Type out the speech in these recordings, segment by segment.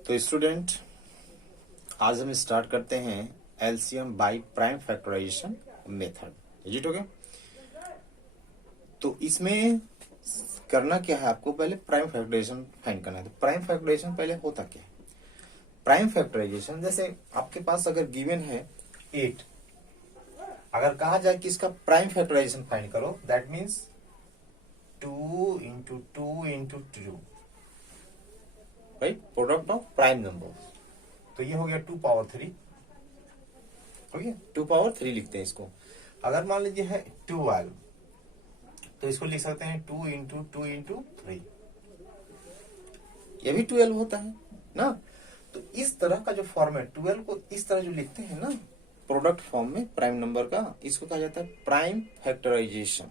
तो स्टूडेंट, आज हम स्टार्ट करते हैं LCM by prime factorization method. Is it okay? तो इसमें करना क्या है, आपको पहले प्राइम फैक्टराइजेशन फाइंड करना है। तो प्राइम फैक्टराइजेशन पहले होता क्या है? प्राइम फैक्टराइजेशन, जैसे आपके पास अगर गिवन है 8, अगर कहा जाए कि इसका प्राइम फैक्टराइजेशन फाइंड करो, that means 2 into 2 into 2, right? Product of prime number. तो ये हो गया 2 पावर 3, हो गया 2 पावर 3 लिखते हैं इसको। अगर मान लीजिए है 12, तो इसको लिख सकते हैं 2 इंटू 2 इंटू 3, ये भी 12 होता है ना। तो इस तरह का जो फॉर्मेट 12 को इस तरह जो लिखते हैं ना प्रोडक्ट फॉर्म में प्राइम नंबर का, इसको कहा जाता है प्राइम फैक्टराइजेशन।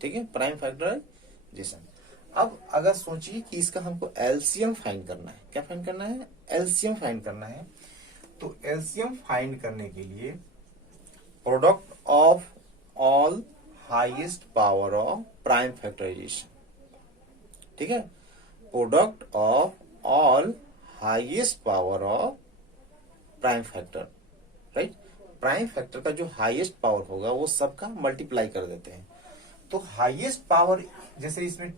ठीक है, प्राइम फैक्टराइजेशन। अब अगर सोचिए कि इसका हमको एलसीएम फाइंड करना है। क्या फाइंड करना है? एलसीएम फाइंड करना है। तो एलसीएम फाइंड करने के लिए product of all highest power of prime factorization, ठीक है, product of all highest power of prime factor, right? Prime factor का जो हाईएस्ट पावर होगा वो सबका मल्टीप्लाई कर देते हैं। तो हाईएस्ट पावर, जैसे इसमें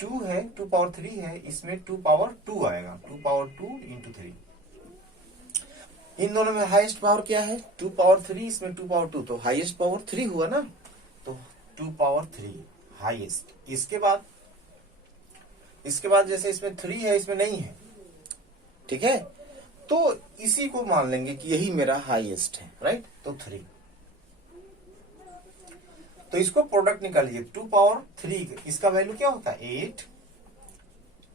2 है, 2 पावर 3 है, इसमें 2 पावर 2 आएगा, 2 पावर 2 इंटू 3। इन दोनों में हाईएस्ट पावर क्या है? 2 पावर 3, इसमें 2 पावर 2, तो हाईएस्ट पावर 3 हुआ ना। तो 2 पावर 3 हाईएस्ट। इसके बाद जैसे इसमें 3 है, इसमें नहीं है, ठीक है, तो इसी को मान लेंगे कि यही मेरा हाईएस्ट है, राइट? तो 3। तो इसको प्रोडक्ट निकालिए, 2 पावर 3, इसका वैल्यू क्या होता है? 8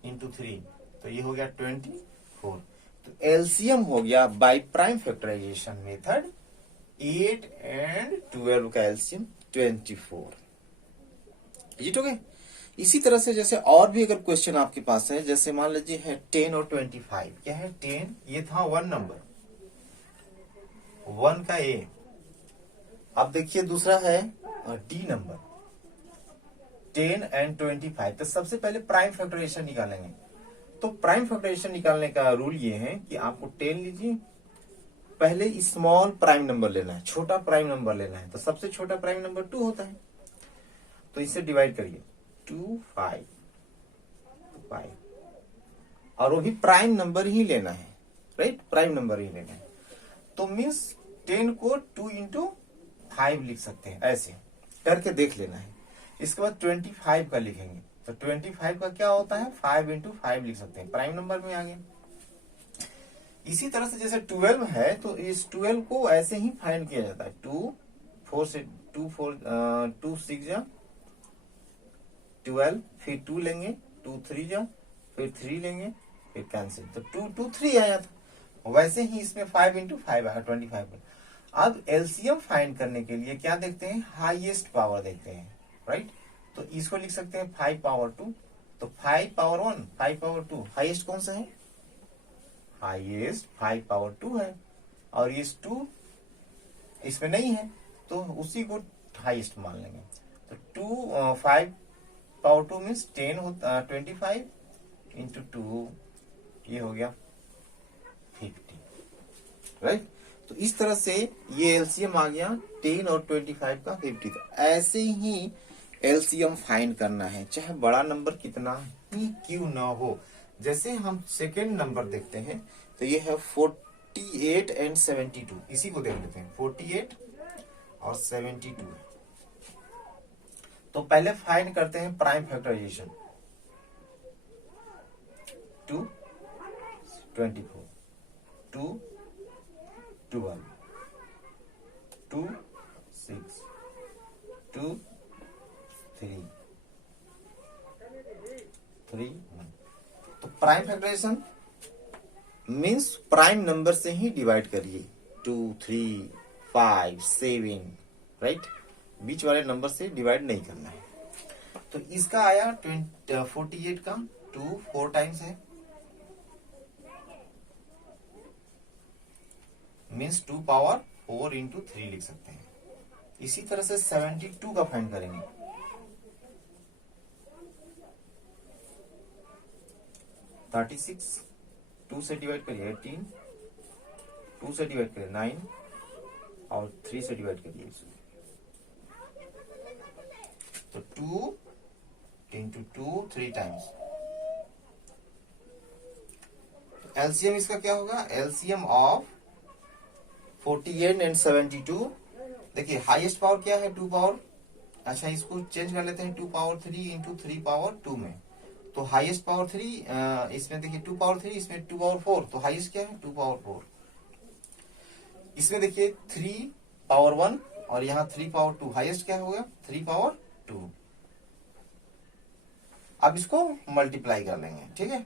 इंटू 3, तो ये हो गया 24। तो एलसीएम हो गया by prime factorization method 8 and 12 का एलसीएम 24। ठीक है? इसी तरह से जैसे और भी अगर क्वेश्चन आपके पास है, जैसे मान लीजिए है 10 और 25। क्या है? 10, ये था 1 नंबर, 1 का ए। अब देखिए दूसरा है डी नंबर, 10 एंड 25। तो सबसे पहले प्राइम फैक्टराइजेशन निकालेंगे। तो प्राइम फैक्टराइजेशन निकालने का रूल ये है कि आपको 10 लीजिए, पहले स्मॉल प्राइम नंबर लेना है, छोटा प्राइम नंबर लेना है। तो सबसे छोटा प्राइम नंबर 2 होता है, तो इसे डिवाइड करिए, 2 5 5, और वो भी प्राइम नंबर ही लेना है, राइट? प्राइम नंबर ही लेना है। तो मीन्स 10 को 2 इंटू 5 लिख सकते हैं, ऐसे करके देख लेना है। इसके बाद 25 का लिखेंगे, तो 25 का क्या होता है? 5 इंटू 5 लिख सकते हैं, प्राइम नंबर में आ गया। इसी तरह से जैसे 12 है, तो इस 12 को ऐसे ही फाइंड किया जाता है। 2 4 से 2 6 जा 12, फिर 2 लेंगे, 2 3 जा, फिर 3 लेंगे, फिर कैंसिल, तो 2 2 3 आया था। वैसे ही इसमें 5 इंटू 5 आया 25। अब एलसीएम फाइंड करने के लिए क्या देखते हैं? हाईएस्ट पावर देखते हैं, राइट? तो इसको लिख सकते हैं 5 पावर 2, तो 5 पावर 1, 5 पावर 2, हाईएस्ट कौन सा है? हाईएस्ट 5 पावर 2 है, और ये 2 इसमें नहीं है, तो उसी को हाईएस्ट मान लेंगे। तो 5 पावर 2 मीन्स 10 होता 25 इंटू 2, ये हो गया 50, राइट? तो इस तरह से ये एलसीएम आ गया 10 और 25 का 50। तो ऐसे ही एलसीएम फाइंड करना है, चाहे बड़ा नंबर कितना ही क्यों ना हो। जैसे हम सेकेंड नंबर देखते हैं, तो ये है 48 एंड 72। इसी को देख लेते हैं, 48 और 72। तो पहले फाइंड करते हैं प्राइम फैक्टराइजेशन। 2 24, 2 12, 2 6, 2 3 3 1। तो prime factorization means prime number से ही डिवाइड करिए, 2 3 5 7, राइट? बीच वाले नंबर से डिवाइड नहीं करना है। तो इसका आया 48 का 2 4 टाइम्स है, मीन्स 2 पावर 4 इंटू 3 लिख सकते हैं। इसी तरह से 72 का फाइंड करेंगे, 36 2 से डिवाइड करिए 18, 2 से डिवाइड करिए 9 और 3 से डिवाइड करिए। तो 2 इंटू 2 3 टाइम्स। एलसीएम इसका क्या होगा? LCM of 48 and 72। देखिए हाईएस्ट पावर क्या है? 2 पावर। अच्छा इसको चेंज कर लेते हैं 2 पावर 3 इंटू 3 पावर 2 में। तो हाईएस्ट पावर 3, इसमें देखिए 2 पावर 3, इसमें 2 पावर 4। तो हाईएस्ट क्या है? 2 पावर 4। इसमें देखिए 3 पावर 1 और यहाँ 3 पावर 2। हाईएस्ट क्या हो गया? 3 पावर 2। अब इसको मल्टीप्लाई कर लेंगे, ठीक है।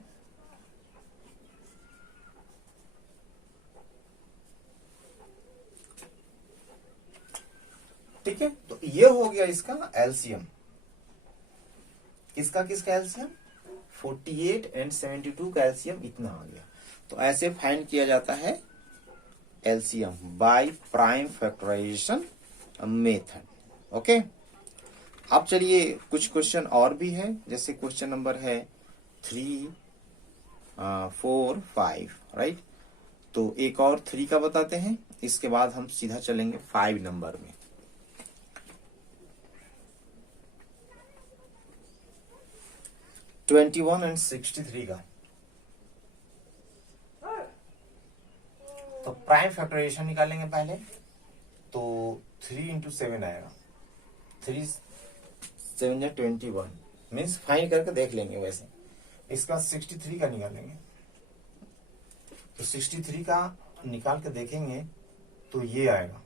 ठीक है, तो ये हो गया इसका एलसीएम। किसका एलसीएम? 48 एंड 72 का एलसीएम इतना आ गया। तो ऐसे फाइंड किया जाता है LCM by prime factorization method. Okay, अब चलिए कुछ क्वेश्चन और भी है, जैसे क्वेश्चन नंबर है 3, 4, 5, राइट। तो एक और 3 का बताते हैं, इसके बाद हम सीधा चलेंगे 5 नंबर में। ट्वेंटी 21 एंड 63 का। तो प्राइम फैक्टराइजेशन निकालेंगे पहले। तो 3 इंटू 7 आएगा। 3 7 या 21 मीन्स फाइंड करके देख लेंगे। वैसे इसका 63 का निकालेंगे। तो 63 का निकाल के देखेंगे तो ये आएगा।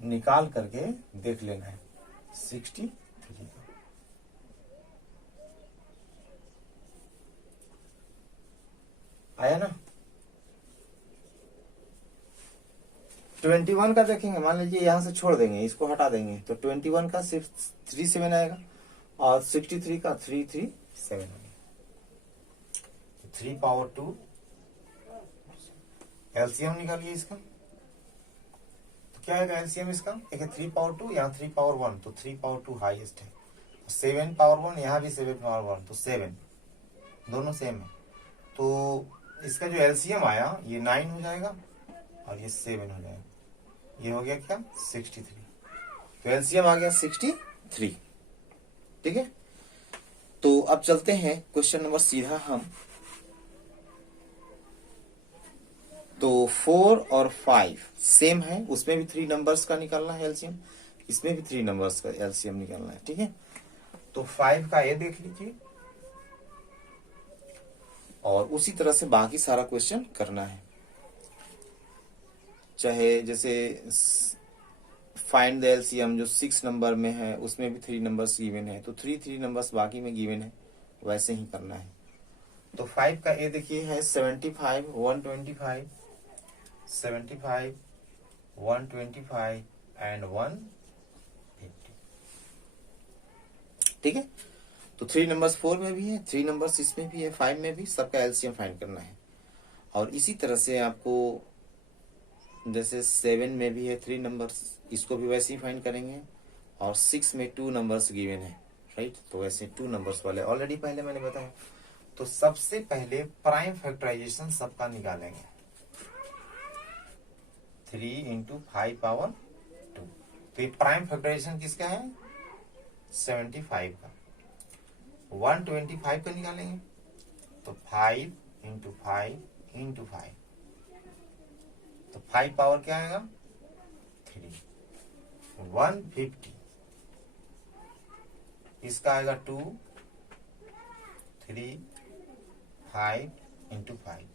निकाल करके देख लेना है 63 का। आया ना। 21 का देखेंगे, मान लीजिए यहां से छोड़ देंगे, इसको हटा देंगे, तो 21 का सिर्फ 37 आएगा और 63 का 337 आएगा। 3 पावर 2 एलसीएम निकालिए इसका। तो क्या है एलसीएम इसका? एक है 3 पावर 2, यहाँ 3 पावर 1, तो 3 पावर 2 हाईएस्ट है। 7 पावर 1, यहाँ भी 7 पावर 1, तो 7 दोनों सेम है। तो इसका जो एलसीएम आया ये 9 हो जाएगा और ये 7 हो जाएगा। ये हो गया क्या? 63। तो एलसीएम आ गया 63। ठीक है, तो अब चलते हैं क्वेश्चन नंबर सीधा हम। तो 4 और 5 सेम है, उसमें भी 3 नंबर्स का निकालना है एलसीएम, इसमें भी 3 नंबर्स का एलसीएम निकालना है। ठीक है, तो 5 का ये देख लीजिए और उसी तरह से बाकी सारा क्वेश्चन करना है। चाहे जैसे फाइंड द एलसीएम जो 6 नंबर में है उसमें भी 3 नंबर्स गिवन है, तो 3 नंबर्स बाकी में गिवन है, वैसे ही करना है। तो 5 का ए देखिए है 75, 125, 75, 125 एंड 150। ठीक है, तो 3 नंबर्स 4 में भी है, 3 नंबर्स इसमें भी है, 5 में भी, सबका एलसीएम फाइंड करना है। और इसी तरह से आपको जैसे 7 में भी है 3 नंबर्स, इसको भी वैसे ही फाइंड करेंगे। और 6 में 2 नंबर्स गिवन है, राइट। तो वैसे 2 नंबर्स वाले ऑलरेडी पहले मैंने बताया। तो सबसे पहले प्राइम फैक्टराइजेशन सबका निकालेंगे। 3 इंटू 5 पावर 2। तो ये प्राइम फैक्टराइजेशन किसका है? 75 का। 125 का निकालेंगे तो 5 इंटू 5 इंटू 5, तो 5 पावर क्या आएगा? 3। 150 इसका आएगा 2, 3, 5 इंटू 5।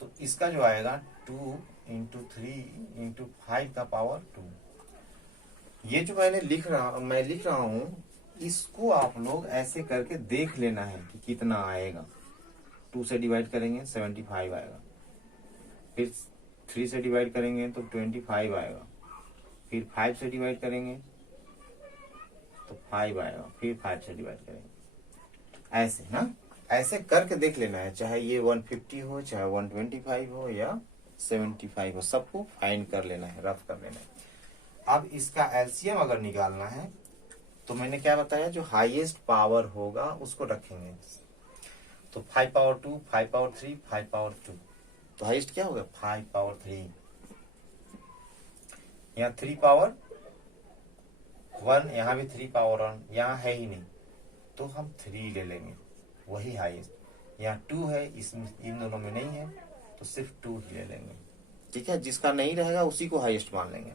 तो इसका जो आएगा 2 इंटू 3 इंटू 5 का पावर 2। ये जो मैं लिख रहा हूं, इसको आप लोग ऐसे करके देख लेना है कि कितना आएगा। 2 से डिवाइड करेंगे 75 आएगा, फिर 3 से डिवाइड करेंगे तो 25 आएगा, फिर 5 से डिवाइड करेंगे तो 5 आएगा, फिर 5 से डिवाइड करेंगे, ऐसे ना। ऐसे करके देख लेना है, चाहे ये 150 हो, चाहे 125 हो या 75 हो, सबको फाइंड कर लेना है, रफ कर लेना है। अब इसका एलसीएम अगर निकालना है तो मैंने क्या बताया, जो हाईएस्ट पावर होगा उसको रखेंगे। तो 5 पावर 2, 5 पावर 3, 5 पावर 2, तो हाईएस्ट क्या होगा 5 पावर 3। यहाँ 3 पावर 1, यहाँ भी 3 पावर 1, यहाँ है ही नहीं, तो हम 3 ले लेंगे, वही हाईएस्ट। यहाँ 2 है, इसमें इन दोनों में नहीं है, तो सिर्फ 2 ही ले लेंगे। ठीक है, जिसका नहीं रहेगा उसी को हाईएस्ट मान लेंगे।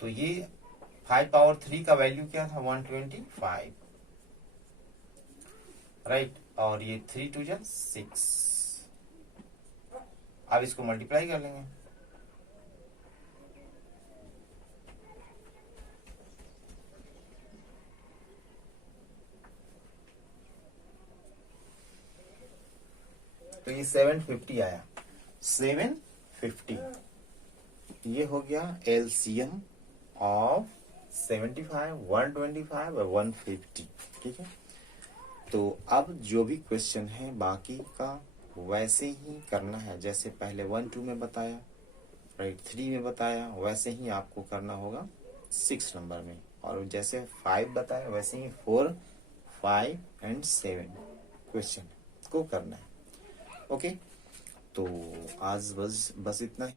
तो ये 5 पावर 3 का वैल्यू क्या था 125, राइट। और ये 3 2 जा 6। अब इसको मल्टीप्लाई कर लेंगे। तो ये 750 आया, 750। ये हो गया एलसीएम ऑफ 75, 125 और 150। ठीक है, तो अब जो भी क्वेश्चन है बाकी का वैसे ही करना है, जैसे पहले 1 2 में बताया, राइट, 3 में बताया, वैसे ही आपको करना होगा 6 नंबर में। और जैसे 5 बताया वैसे ही 4, 5 एंड 7 क्वेश्चन को करना है। ओके, तो आज बस इतना ही।